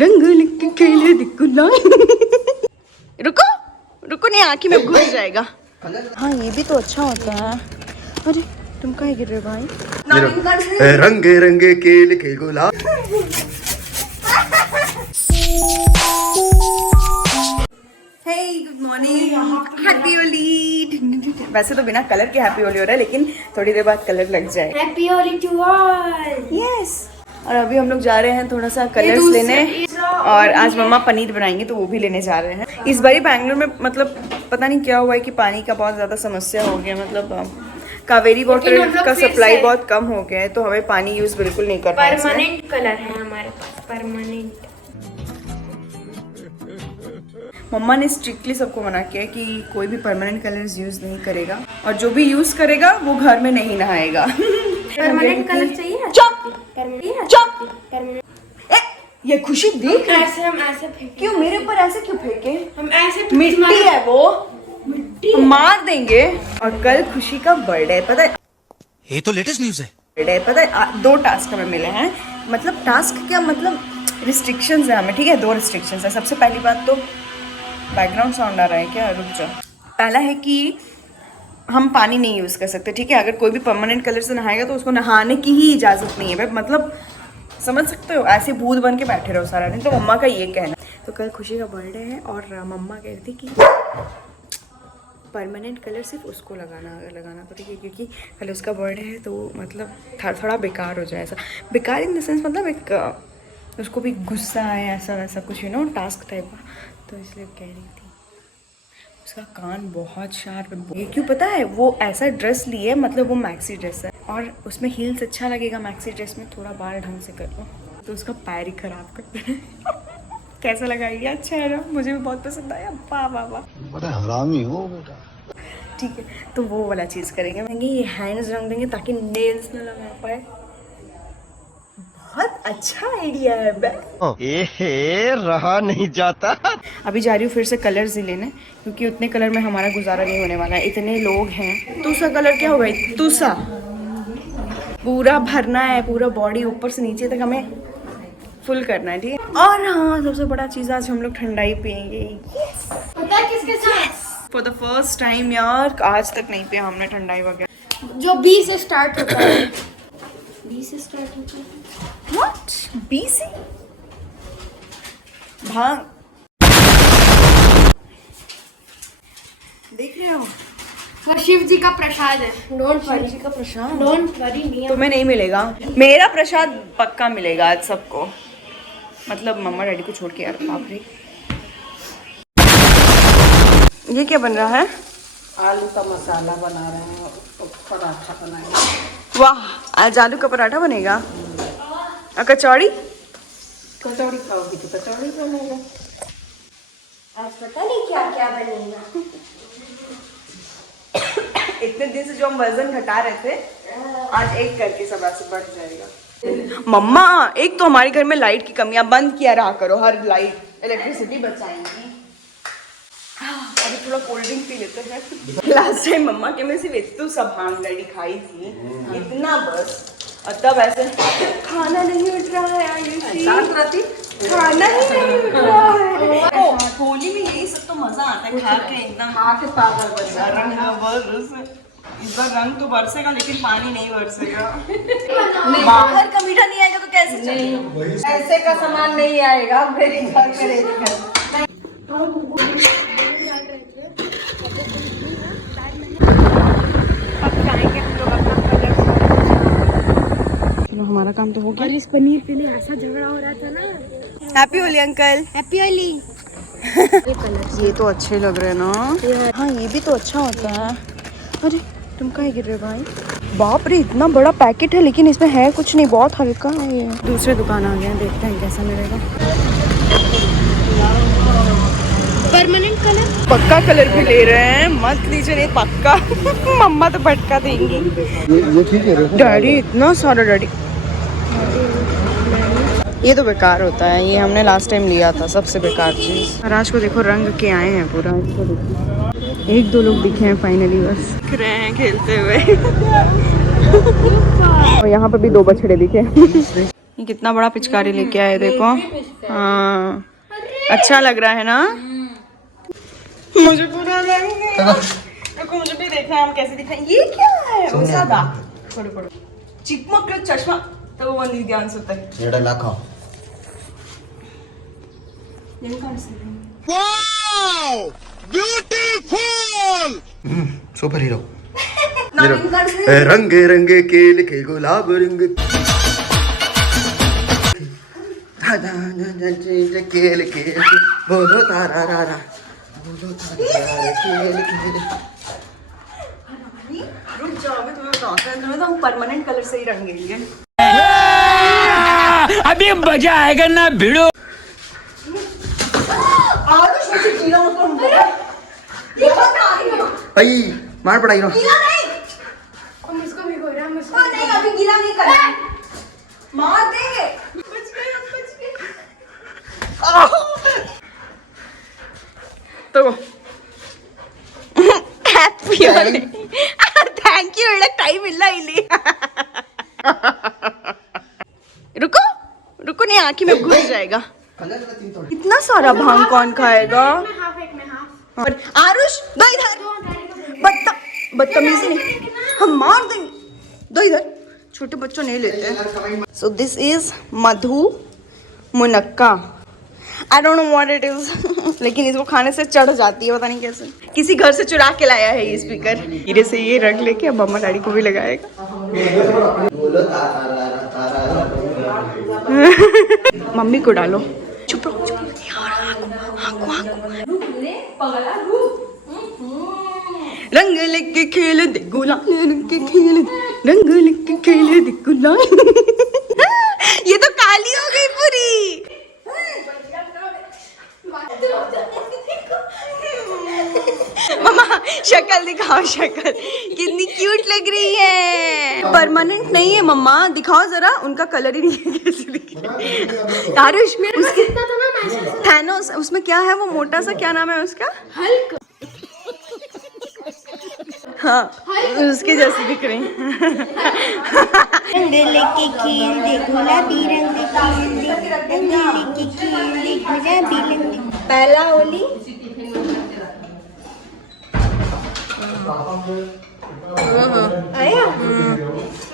रंग लिख खेले दिकुला। रुको रुको, नहीं आँखी में घुस जाएगा। हाँ ये भी तो अच्छा होता है। अरे तुम कहाँ गिर रहे भाई? रंगे रंगे खेल के गुलाब। Hey, good morning. Happy Holi. वैसे तो बिना कलर के हैप्पी होली हो रहा है, लेकिन थोड़ी देर बाद कलर लग जाए। Happy Holi to all. Yes. और अभी हम लोग जा रहे हैं थोड़ा सा कलर्स लेने, और आज मम्मा पनीर बनाएंगे तो वो भी लेने जा रहे हैं। इस बारी बैंगलोर में मतलब पता नहीं क्या हुआ है कि पानी का बहुत ज़्यादा समस्या हो गया। मतलब कावेरी वाटर का सप्लाई बहुत कम हो गया है, तो हमें पानी यूज़ बिल्कुल नहीं करना है। परमानेंट कलर है हमारे पास, परमानेंट। मम्मा ने स्ट्रिक्टली सबको मना किया है कि कोई भी परमानेंट कलर्स यूज़ नहीं करेगा, और जो भी यूज़ करेगा वो घर में नहीं नहाएगा। परमानेंट कलर चाहिए। ये खुशी देख, ऐसे हम ऐसे फेंके। क्यों मेरे ऊपर ऐसे क्यों फेंके? हम ऐसे मिट्टी है वो, मिट्टी मार देंगे। और कल खुशी का बर्थडे है, पता है? ये तो लेटेस्ट न्यूज़ है। बर्थडे पता है, 2 टास्क हमें मिले हैं। मतलब टास्क क्या, मतलब रिस्ट्रिक्शंस है हमें, ठीक है? 2 रिस्ट्रिक्शंस है। सबसे पहली बात तो बैकग्राउंड साउंड आ रहा है क्या? रुक जाओ। पहला है कि हम पानी नहीं यूज़ कर सकते, ठीक है? अगर कोई भी परमानेंट कलर से नहाएगा तो उसको नहाने की ही इजाज़त नहीं है भाई। मतलब समझ सकते हो, ऐसे भूत बन के बैठे रहो सारा दिन। तो मम्मा का ये कहना। तो कल खुशी का बर्थडे है, और मम्मा कह रही थी कि परमानेंट कलर सिर्फ उसको लगाना पड़ेगा, क्योंकि कल उसका बर्थडे है। तो मतलब थोड़ा बेकार हो जाए। ऐसा बेकार इन द सेंस, मतलब एक उसको भी गुस्सा है, ऐसा वैसा कुछ, यू नो, टास्क टाइप का। तो इसलिए कह रही थी। उसका कान बहुत शार्प है। ये क्यों पता है? वो ऐसा ड्रेस लिए, मतलब वो मैक्सी ड्रेस है, और उसमें हील्स अच्छा लगेगा मैक्सी ड्रेस में। थोड़ा बाल ढंग से कर लो तो उसका पैर ही खराब करते हैं। कैसा लगा? ये अच्छा है ना? मुझे भी बहुत पसंद आया। वाह वाह वाह, बड़ा हरामी हो बेटा। ठीक है, तो वो वाला चीज़ करेंगे। महंगे ये हैंड्स रंग देंगे ताकि नेल्स न लगा पाए। बहुत अच्छा आइडिया है। रहा नहीं जाता। अभी जा रही हूँ फिर से कलर्स ही लेने, क्योंकि उतने कलर में हमारा गुजारा नहीं होने वाला है। इतने लोग हैं। तुसा कलर क्या होगा? तुसा पूरा भरना है, पूरा बॉडी ऊपर से नीचे तक हमें फुल करना है, ठीक है? और हाँ, सबसे बड़ा चीज़, आज हम लोग ठंडाई पियेंगे। पता है किसके साथ? फॉर द फर्स्ट टाइम यार, आज तक नहीं पिया हमने ठंडाई वगैरह। जो 20 से स्टार्ट होता है। 20 से स्टार्ट होता है। What? 20 से? भांग देख रहे हो? वो शिव जी का प्रसाद है। Don't worry. जी का प्रसाद, डोंट वरी मियां। तुम्हें नहीं मिलेगा। मेरा प्रसाद पक्का मिलेगा आज सबको, मतलब मम्मा डैडी को छोड़ के। यार बाप रे, ये क्या बन रहा है? आलू का मसाला बना रहे हैं, पराठा बनाएंगे। वाह, आज आलू का पराठा बनेगा। और कचौड़ी? कचौड़ी खाओगी तो कचौड़ी बनेगा। आज पता नहीं क्या क्या बनेगा। इतने दिन से जो हम वजन घटा रहे थे, आज एक करके सब ऐसे बढ़ जाएगा। मम्मा, एक तो हमारे घर में लाइट की कमी, आप बंद किया रहा करो। हर लाइट इलेक्ट्रिसिटी बचाएंगी। अभी थोड़ा कोल्ड ड्रिंक पी लेते हैं। लास्ट टाइम मम्मा के में सिर्फ इतनी सब भांग डैडी खाई थी, इतना बस। और तब ऐसे खाना नहीं उठ रहा है आयुषी, खाना ही नहीं उठ रहा है। ओ, होली में यही सब तो मजा आता है, खा के एकदम पागल बन जा रंग बरस। इस बार रंग तो बरसेगा, लेकिन पानी नहीं बरसेगा। बाहर का मीठा नहीं आएगा तो कैसे चलेगा? ऐसे का सामान नहीं आएगा मेरे घर में रहेगा। हमारा काम तो हो गया। और इस पनीर के लिए ऐसा झगड़ा हो रहा था ना। Happy Holi uncle. Happy Holi. ये तो अच्छे लग रहे हैं ना। हाँ ये भी तो अच्छा होता है। अरे तुम कहाँ गिर रहे हो भाई? बाप रे, इतना बड़ा पैकेट है, लेकिन इसमें है कुछ नहीं, बहुत हल्का है ये। दूसरे दुकान आ गए हैं, देखते हैं कैसा मिलेगा। परमानेंट कलर, पक्का कलर भी ले रहे हैं, मत लीजिए नहीं पक्का। मम्मा तो भटका देंगी। ये ठीक है डैडी, इतना सारा डैडी। ये तो बेकार होता है, ये हमने लास्ट टाइम लिया था, सबसे बेकार चीज़। राज को देखो रंग के आए हैं पूरा, इसको देखो। 1-2 लोग दिखे हैं फाइनली, बस दिख रहे हैं खेलते हुए। और यहाँ पे भी 2 बछड़े दिखे। ये कितना बड़ा पिचकारी लेके आए देखो। हाँ अच्छा लग रहा है ना। मुझे पूरा देखो, मुझे भी देखना है हम कैसे दिखाएं। ये क्या है? उसादा छोड़ो चिकमक चश्मा तो वो नहीं ध्यान से येड़ा लाखा सुपर हीरो रंगे रंगे खेल के गुलाब रंग खेल के बोलो तारा रा बोलो तारा खेल खेल। रुक जाओ, मैं तुम्हें बताता हूँ, तुम्हें तो हम परमानेंट कलर से ही रंगेंगे। अभी मजा आएगा ना भिड़ो। आई मार पड़ाई रो गीला नहीं, मुझको भी हो रहा है, मुझको नहीं, अभी गीला नहीं करना, मार देंगे। बच गए। तो हैप्पी होली, थैंक यू। एड़ा टाइम मिला इली। रुको नहीं, आँखी में घुस जाएगा। इतना सारा भांग कौन खाएगा? और आरुष दो इधर, बदतमीजी नहीं, हम मार देंगे। दो इधर, छोटे बच्चों नहीं लेते। सो दिस इज मधु मुनक्का। I don't know what it is, लेकिन इसको खाने से चढ़ जाती है, पता नहीं कैसे। किसी घर से चुरा के लाया है ये स्पीकर। धीरे से ये रख लेके अब मम्मा डैडी को भी लगाएगा। मम्मी को डालो। चुप रहो, रंग लेके खेल दे गुलाल, रंग के खेल दे, रंग लेके खेल दे गुलाल। ये तो काली हो गई पूरी। मम्मा शक्ल दिखाओ, शक्ल कितनी क्यूट लग रही है। परमानेंट नहीं है मम्मा, दिखाओ जरा, उनका कलर ही नहीं है। कैसे दिखे तारुष में उसके थैनोस, उसमें क्या है वो मोटा सा, क्या नाम है उसका? हल्क। हाँ उसके जैसे दिख रही। रंग लेके खेल दे गुलाबी रंग खेल दे, रंग लेके खेल दे गुलाबी रंग। पहला होली आया,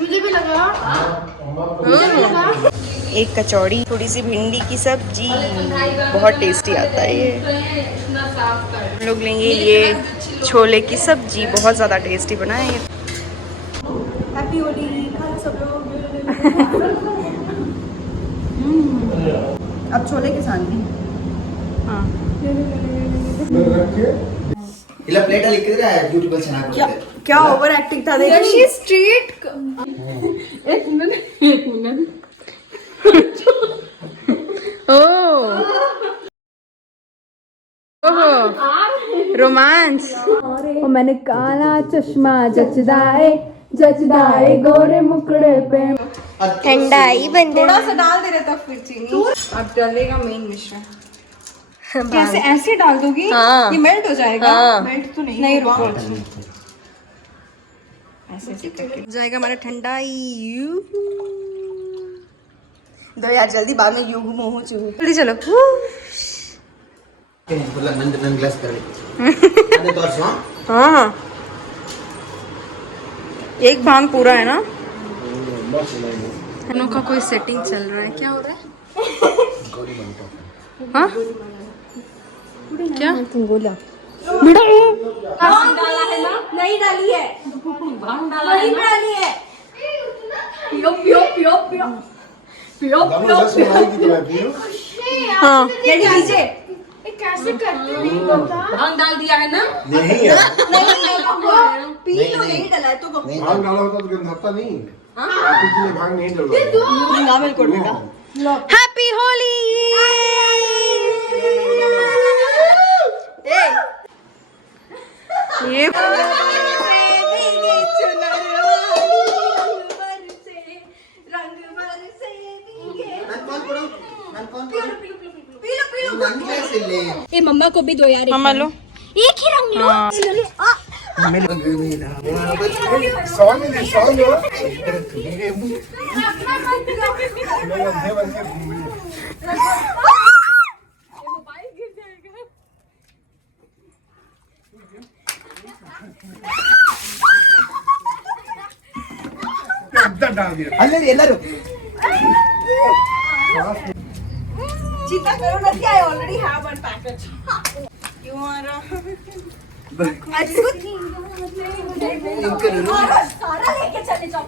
मुझे भी लगा। एक कचौड़ी, थोड़ी सी भिंडी की सब्जी, बहुत टेस्टी आता है ये। हम लोग लेंगे ये छोले की सब्जी, बहुत ज़्यादा टेस्टी बना है ये। हैप्पी होली, खाओ सब लोग। अब छोले के साथ भी ఇలా ప్లేట్ లిక్కిరా బ్యూటిఫుల్ ಚೆನ್ನಾಗಿ क्या ओवर एक्टिंग था देखिए। स्ट्रीट एक मिनट रोमांस। और मैंने काला चश्मा जचदाए गोरे मुकड़े पे। ठंडाई बंदे थोड़ा सा डाल दे रहे तब फिर चीनी। अब डलेगा मेन मिश्रण। कैसे ऐसे डाल दोगी? हाँ। ये मेल्ट हो जाएगा। हाँ। मेल्ट तो नहीं रुको, ऐसे करके जाएगा हमारा ठंडाई। दो यार जल्दी, बाद में यूं मोह जल्दी चलो। नंद ग्लास कर हाँ एक भांग पूरा है ना। हम लोग का कोई सेटिंग चल रहा है, क्या हो रहा है? हाँ क्या गोला भांग डाला है ना? नहीं डाली है, भांग डाला है, डाली है। पियो पियो पियो पियो पियो पियो। हाँ नीचे कैसे करते नहीं पता। भांग डाल दिया है ना? नहीं पी लो, नहीं डाला है तो भांग डाला होता तो गंधाता नहीं। इसलिए भांग नहीं डाला। हैप्पी होली। ये ए मम्मा को भी दो यार। मम्मा लो। एक ही रंग लो। सॉन्ग डाल दिया ಅಲ್ಲರಿ ಎಲ್ಲರೂ चिंता करो ना, क्या I already have one package. You are सारा लेके चले जाओ।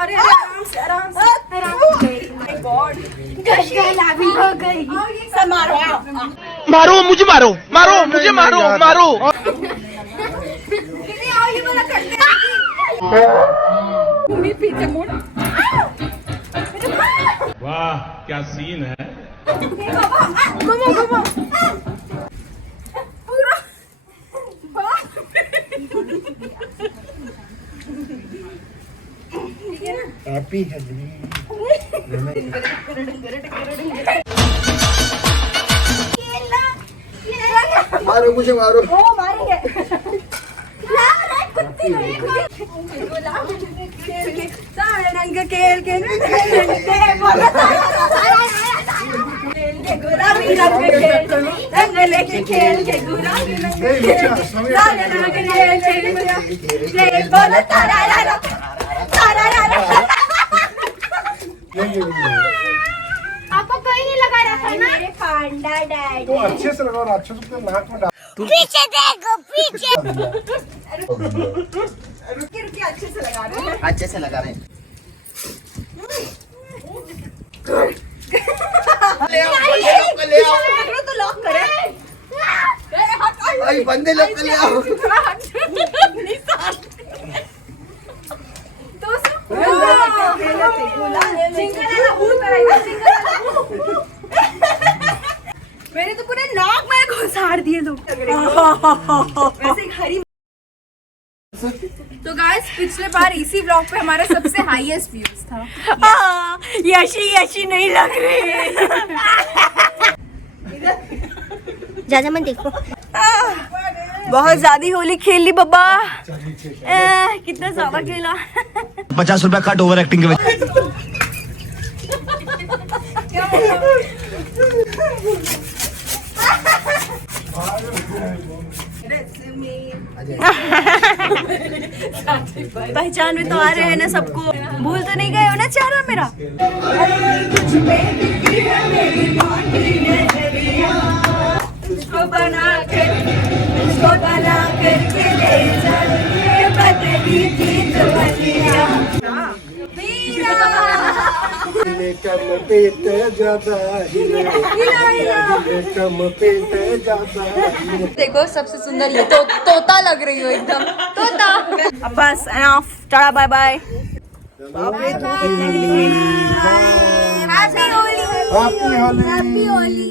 अरे आराम से आराम से। My God, लाभी हो गई। सब मारो। मारो मुझे मारो मारो मुझे मारो मारो दीदी आओ, ये वाला करते हैं। भूमि पीछे मुड़। वाह क्या सीन है। घुमो। पूरा। हैप्पी है मारो मुझे मारो ओ मारेंगे। सारे रंग खेल के गुलाबी रंग रंग लेके खेल के गुलाबी रंग सारे रंग खेल बोलो तारा आपको कोई नहीं लगा रहा था ना? मेरे पांडा डैडी। तो अच्छे से लगाओ, अच्छे से नाक में डाल। पीछे देखो पीछे। रुकिए अच्छे से लगा रहे हैं। अच्छे से लगा रहे हैं तो लॉक करें। अरे बंदे लोग को ले आओ मेरे तो पूरे नाक में घुसाड़ दिए लोग। वैसे एक हरी। तो गाइस पिछले बार इसी व्लॉग पे हमारा सबसे हाईएस्ट व्यूज था। यशी नहीं लग रही। ज्यादा मत देखो। बहुत ज्यादा होली खेल ली बब्बा। कितना ज्यादा खेला। 50 रुपया कट ओवर एक्टिंग के वजह पहचान में तो आ रहे हैं ना सबको, भूल तो नहीं गए हो ना चेहरा मेरा। कम पेट ज्यादा कम पेट ज्यादा देखो सबसे सुंदर ये तो तोता लग रही हो एकदम तोता। अब बस enough, tata bye bye. Happy Holi. Happy Holi. Happy Holi.